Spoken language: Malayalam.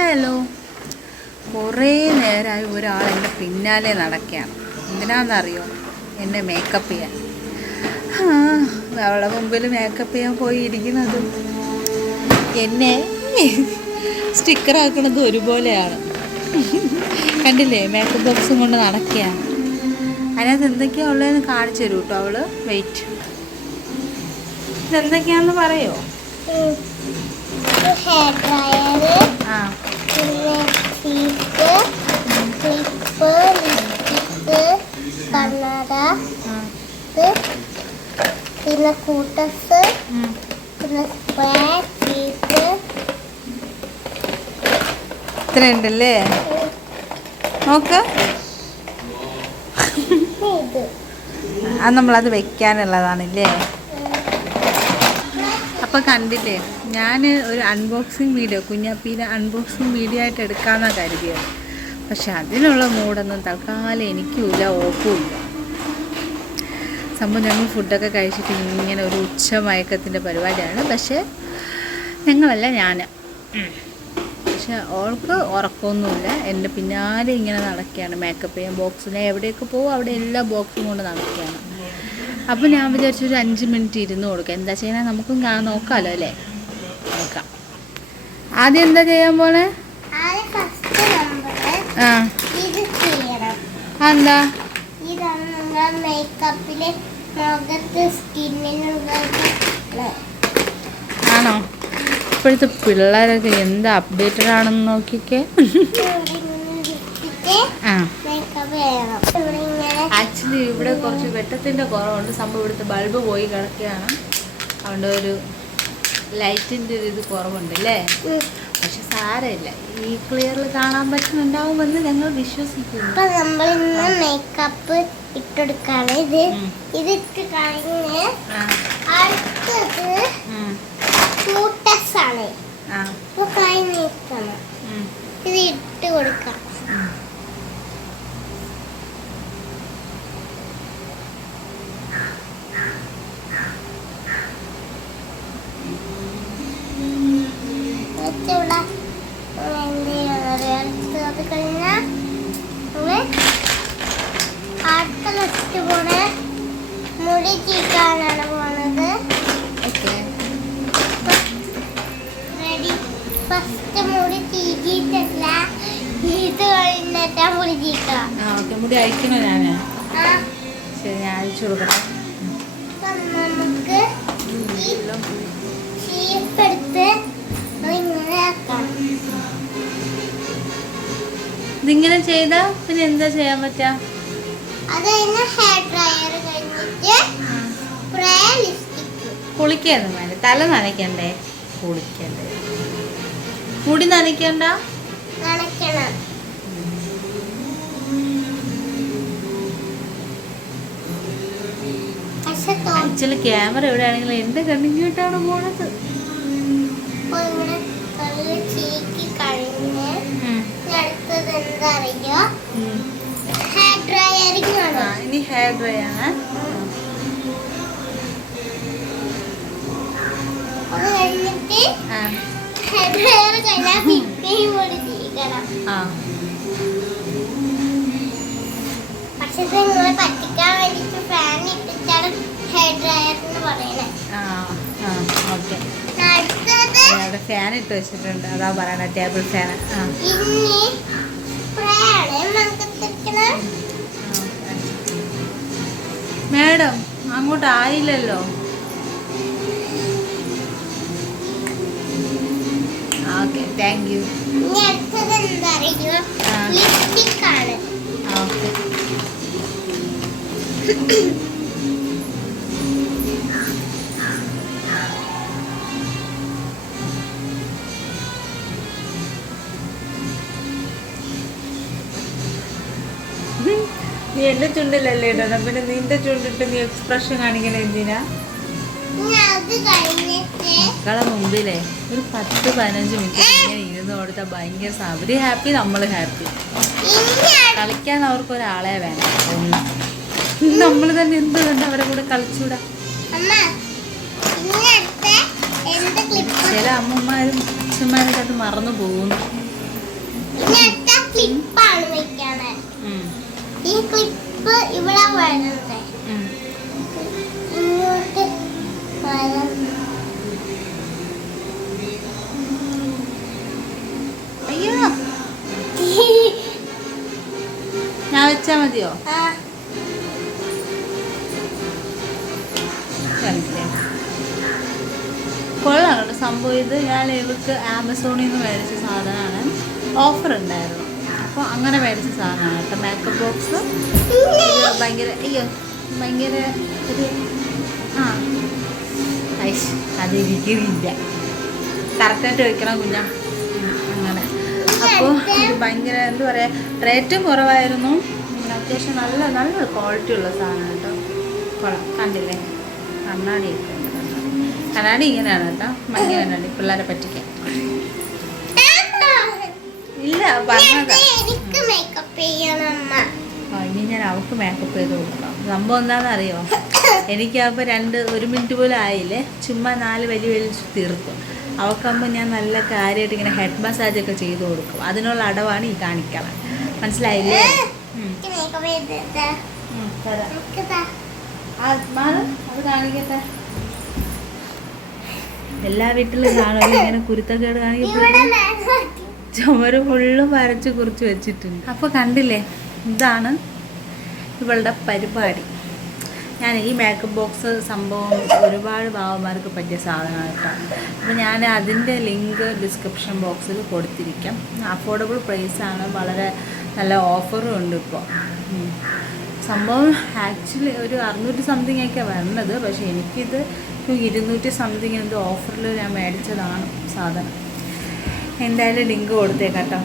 ഹലോ. കുറേ നേരമായി ഒരാൾ എൻ്റെ പിന്നാലെ നടക്കുകയാണ്. എന്തിനാണെന്നറിയോ? എന്നെ മേക്കപ്പ് ചെയ്യാൻ. അവളെ മുമ്പിൽ മേക്കപ്പ് ചെയ്യാൻ പോയി ഇരിക്കുന്നത് എന്നെ സ്റ്റിക്കറാക്കുന്നത് ഒരുപോലെയാണ്. കണ്ടില്ലേ? മേക്കപ്പ് ബോക്സും കൊണ്ട് നടക്കുകയാണ്. അതിനകത്ത് എന്തൊക്കെയാണ് ഉള്ളതെന്ന് കാണിച്ചു തരൂ കേട്ടോ അവള്. വെയിറ്റ്, ഇതെന്തൊക്കെയാണെന്ന് പറയോ? പിന്നെ കൂട്ടസ്, പിന്നെ ഇത്രയുണ്ടല്ലേ? നോക്ക്. അത് നമ്മളത് വെക്കാനുള്ളതാണല്ലേ? അപ്പോൾ കണ്ടില്ലേ, ഞാൻ ഒരു അൺബോക്സിങ് വീഡിയോ, കുഞ്ഞാപ്പീനെ അൺബോക്സിങ് വീഡിയോ ആയിട്ട് എടുക്കാമെന്നാണ് കരുതിയത്. പക്ഷെ അതിനുള്ള മൂടൊന്നും തൽക്കാലം എനിക്കുമില്ല, ഓപ്പുമില്ല. സംഭവം ഞങ്ങൾ ഫുഡൊക്കെ കഴിച്ചിട്ട് ഇങ്ങനെ ഒരു ഉച്ചമയക്കത്തിൻ്റെ പരിപാടിയാണ്. പക്ഷേ ഞങ്ങളല്ല, ഞാൻ. പക്ഷെ അവൾക്ക് ഉറക്കമൊന്നുമില്ല. എൻ്റെ പിന്നാലെ ഇങ്ങനെ നടക്കുകയാണ്. മേക്കപ്പ് ചെയ്യാൻ ബോക്സിനെ എവിടെയൊക്കെ പോകും അവിടെ എല്ലാ ബോക്സും കൊണ്ട് നടക്കുകയാണ്. അപ്പോൾ ഞാൻ വിചാരിച്ചൊരു 5 മിനിറ്റ് ഇരുന്ന് കൊടുക്കാം. എന്താ ചെയ്യണേ നമുക്കും നോക്കാമല്ലോ അല്ലേ? നോക്കാം. ആദ്യം എന്താ ചെയ്യാൻ പോണേ? എന്താ ആണോ? ഇപ്പോഴത്തെ പിള്ളേരൊക്കെ എന്താ അപ്ഡേറ്റഡ് ആണെന്ന് നോക്കിക്കേ. ആക്ച്വലി ഇവിടെ കുറച്ച് വെട്ടത്തിൻ്റെ കുറവുണ്ട്. സംഭവം ഇവിടുത്തെ ബൾബ് പോയി കിടക്കുകയാണ്. അതുകൊണ്ട് ഒരു ലൈറ്റിൻ്റെ ഒരു ഇത് കുറവുണ്ട് അല്ലേ? പക്ഷെ സാരമില്ല, ഈ ക്ലിയറിൽ കാണാൻ പറ്റുന്നുണ്ടാവുമെന്ന് ഞങ്ങൾ വിശ്വസിക്കുന്നു. ഇപ്പൊ നമ്മളിന്ന് മേക്കപ്പ് ഇട്ടെടുക്കാണ്. ഇതിട്ട് കഴിഞ്ഞ് അടുത്തത് കൂട്ടസ് ആണ്. ഇപ്പൊ കൈ നീക്കണം, ഇത് ഇട്ട് കൊടുക്കാം. അത് കഴിഞ്ഞാൽ അടുത്ത നെക്സ്റ്റ് പോണേ മുടി ചീക്കാനാണ് പോണത്. റെഡി? ഫസ്റ്റ് മുടി ചീകിട്ടല്ല, ഇത് കഴിഞ്ഞിട്ടാ മുടി ചീക്കാം. മുടി അയക്കണോ? ഞാന് ശരി, ഞാൻ അയച്ചു കൊടുക്കട്ടെ. നമുക്ക് ചീപ്പെടുത്ത് ഇങ്ങനെ ആക്കാം. ഇതിങ്ങനെ ചെയ്താ പിന്നെ എന്താ ചെയ്യാൻ പറ്റാ? അത് കഴിഞ്ഞ് ഹെയർ ഡ്രയർ കഴിഞ്ഞിട്ട് കുളിക്കൊന്നും വേണ്ട. തല നനയ്ക്കണ്ടേ? കുളിക്കണ്ടേ? മുടി നനയ്ക്കണ്ട? നനയ്ക്കണം. ആക്ച്വലി ക്യാമറ എവിടെയാണെങ്കിലും എന്റെ കണ്ണിങ്ങോട്ടാണ് പോണത്. അടുത്തത് എന്താ അറിയോ? ഹെയർ ഡ്രയറിംഗ് ആണ്. ഇനി ഹെയർ ഡ്രൈ ആണ്. അത് കഴിഞ്ഞിട്ട് ഹെയർ ഡ്രയർ കഴിഞ്ഞാൽ പിന്നെയും കൂടി ചെയ്യണം. പക്ഷെ ഇത് നിങ്ങളെ പറ്റിക്കാൻ വേണ്ടിട്ട് ഫാൻ ഇട്ടിട്ടാണ് ഹെയർ ഡ്രയർ എന്ന് പറയുന്നത്. അടുത്തത് ഫാൻ ഇട്ട് വെച്ചിട്ടുണ്ട്, അതാ പറയണ ടേബിൾ ഫാൻ. മാഡം അങ്ങോട്ട് ആയില്ലല്ലോ. Okay, thank you. അടുത്തത് എന്താ അറിയോ? ലിപ്സ്റ്റിക് ആണ്. ഓക്കെ. നീ എന്റെ ചുണ്ടിലല്ലേ ഇടണം, പിന്നെ നിന്റെ ചുണ്ടിട്ട് നീ എക്സ്പ്രഷൻ കാണിക്കണ എന്തിനാ? മക്കളെ മുമ്പിലേ ഒരു 10-15 മിനിറ്റ് ഇങ്ങനെ ഇരുന്ന് കൊടുത്താൽ ഭയങ്കര അവര് ഹാപ്പി, നമ്മൾ ഹാപ്പി. കളിക്കാൻ അവർക്ക് ഒരാളെ വേണം. നമ്മൾ തന്നെ എന്ത് കണ്ട് അവരെ കൂടെ കളിച്ചൂടാ. ചില അമ്മമാരും അച്ഛന്മാരൊക്കെ അത് മറന്നു പോകുന്നു. ഇവിടെ വരണ്ടേ? ഇങ്ങോട്ട് വരണം. അയ്യോ ഞാൻ വെച്ചാ മതിയോ? ആ, കണ്ടില്ലേ കൊള്ളാം കേട്ടോ സംഭവം. ഇത് ഞാൻ ഇവർക്ക് ആമസോണിൽ നിന്ന് മേടിച്ച സാധനമാണ്. ഓഫർ ഉണ്ടായിരുന്നു, അപ്പോൾ അങ്ങനെ മേടിച്ച സാധനമാണ് കേട്ടോ. മേക്കപ്പ് ബോക്സ് ഭയങ്കര ഭയങ്കര ഒരു അതിരിക്കുന്നില്ല, കറക്റ്റായിട്ട് വെക്കണം കുഞ്ഞാ. അങ്ങനെ അപ്പോൾ ഇത് ഭയങ്കര എന്താ പറയുക, റേറ്റും കുറവായിരുന്നു. അത്യാവശ്യം നല്ല ക്വാളിറ്റി ഉള്ള സാധനം കേട്ടോ. കൊള്ളാം. കണ്ടില്ലേ കണ്ണാടിയൊക്കെ ഉണ്ട്. കണ്ണാടി ഇങ്ങനെയാണ് കേട്ടോ, ഭയങ്കര കണ്ണാടി പിള്ളേരെ പറ്റിക്കാൻ. ഇല്ല പറഞ്ഞതാ. എനിക്ക് മേക്കപ്പ് ചെയ്യണം അമ്മ. ഇനി ഞാൻ അവൾക്ക് മേക്കപ്പ് ചെയ്ത് കൊടുക്കണം. സംഭവം എന്താണെന്ന് അറിയോ, എനിക്കപ്പോൾ ഒരു മിനിറ്റ് പോലും ആയില്ലേ, ചുമ്മാ 4 വലിയ തീർക്കും. അവൾക്കാകുമ്പോൾ ഞാൻ നല്ല കാര്യമായിട്ട് ഇങ്ങനെ ഹെഡ് മസാജൊക്കെ ചെയ്ത് കൊടുക്കും. അതിനുള്ള അടവാണ് ഈ കാണിക്കണം. മനസ്സിലായില്ലേ? എനിക്ക് മേക്കപ്പ് ചെയ്തിട്ട് എനിക്ക് താ. അത് കാണിക്കട്ടെ. എല്ലാ വീട്ടിലും കാണുമല്ലോ ഇങ്ങനെ കുരുത്തക്കേട് ഇവിടെ കാണിക്കപ്പെടും. മേക്കപ്പ് ചുമര് ഫുള്ള് വരച്ച് കുറിച്ച് വെച്ചിട്ടുണ്ട്. അപ്പോൾ കണ്ടില്ലേ, ഇതാണ് ഇവളുടെ പരിപാടി. ഞാൻ ഈ മേക്കപ്പ് ബോക്സ് സംഭവം ഒരുപാട് ഭാവന്മാർക്ക് പറ്റിയ സാധനമാണ് കേട്ടോ. അപ്പോൾ ഞാൻ അതിൻ്റെ ലിങ്ക് ഡിസ്ക്രിപ്ഷൻ ബോക്സിൽ കൊടുത്തിരിക്കാം. അഫോർഡബിൾ പ്രൈസാണ്, വളരെ നല്ല ഓഫറും ഉണ്ട് ഇപ്പോൾ. സംഭവം ആക്ച്വലി ഒരു 600 സംതിങ് ഒക്കെ വരണത്, പക്ഷേ എനിക്കിത് 200 സംതിങ് എന്തോ ഓഫറിൽ ഞാൻ മേടിച്ചതാണ് സാധനം. എന്തായാലും ലിങ്ക് കൊടുത്തേക്കാം കേട്ടോ.